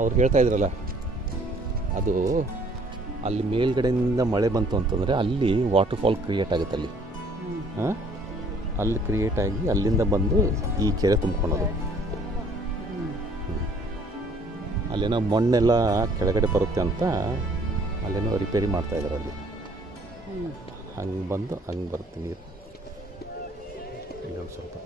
ಅವ್ರು ಹೇಳ್ತಾ ಇದ್ರಲ್ಲ, ಅದು ಅಲ್ಲಿ ಮೇಲ್ಗಡೆಯಿಂದ ಮಳೆ ಬಂತು ಅಂತಂದರೆ ಅಲ್ಲಿ ವಾಟರ್ಫಾಲ್ ಕ್ರಿಯೇಟ್ ಆಗುತ್ತೆ ಅಲ್ಲಿ. ಹಾಂ, ಅಲ್ಲಿ ಕ್ರಿಯೇಟ್ ಆಗಿ ಅಲ್ಲಿಂದ ಬಂದು ಈ ಕೆರೆ ತುಂಬ್ಕೊಳೋದು. ಅಲ್ಲೇನೋ ಮಣ್ಣೆಲ್ಲ ಕೆಳಗಡೆ ಬರುತ್ತೆ ಅಂತ ಅಲ್ಲೇನೋ ರಿಪೇರಿ ಮಾಡ್ತಾಯಿದ್ದಾರೆ ಅಲ್ಲಿ. ಹಂಗೆ ಬಂದು ಹಂಗೆ ಬರುತ್ತೆ ನೀರು. ಇಲ್ಲೊಂದು ಸ್ವಲ್ಪ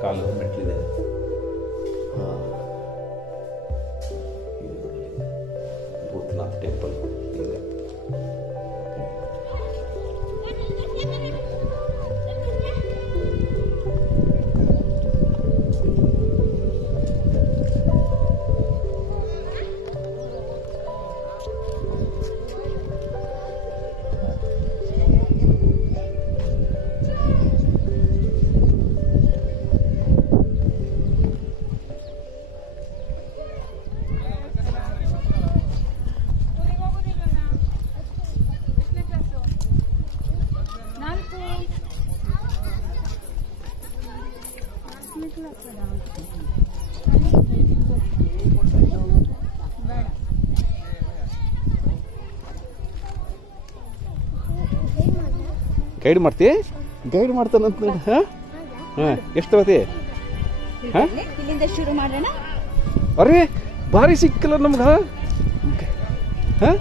ಕಾಲು ಮೆಟ್ಲಿದೆ. ಭೂತನಾಥ್ ಟೆಂಪಲ್ ಇದೆ. ಗೈಡ್ ಮಾಡ್ತಿ? ಗೈಡ್ ಮಾಡ್ತಾನಂತ. ಹಾಂ ಹಾಂ, ಎಷ್ಟು ತಗೋತಿ? ಹಾಂ, ಇಲ್ಲಿಂದ ಶುರು ಮಾಡೋಣ. ಅರೇ ಭಾರಿ ಸಿಕ್ಕಲ್ಲ ನಮ್ಗೆ. ಹಾಂ,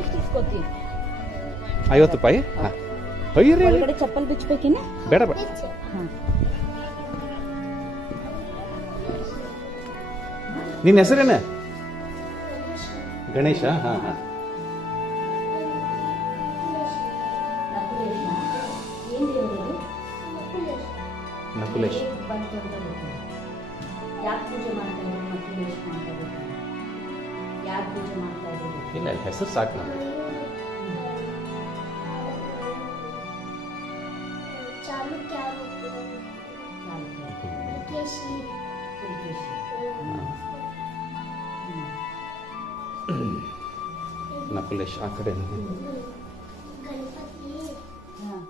ಎಷ್ಟು ಇಸ್ಕೋತಿ? 50 ರೂಪಾಯಿ. ಹಾಂ, ಅಯ್ಯರಿ ಒಳಗಡೆ ಚಪ್ಪಲ್ ಬಿಚ್ಚಬೇಕೇನ? ಬೇಡ ಬೇಡ. ಹಾಂ, ನಿನ್ನ ಹೆಸರೇನ? ಗಣೇಶ. ಹಾಂ ಹಾಂ. ನಕುಲೇಶ್. ಯಾಕೆ ಪೂಜೆ ಮಾಡ್ತಾ ಇದ್ರು? ನಕುಲೇಶ್ ಮಾಡ್ತಾ ಇದ್ರು. ಯಾಕೆ ಪೂಜೆ ಮಾಡ್ತಾ ಇದ್ರು? ಇಲ್ಲ, ಹೆಸರು ಸಾಕು ನಮಗೆ. ನಕುಲೇಶ್ ಆ ಕಡೆ. ಹಾಂ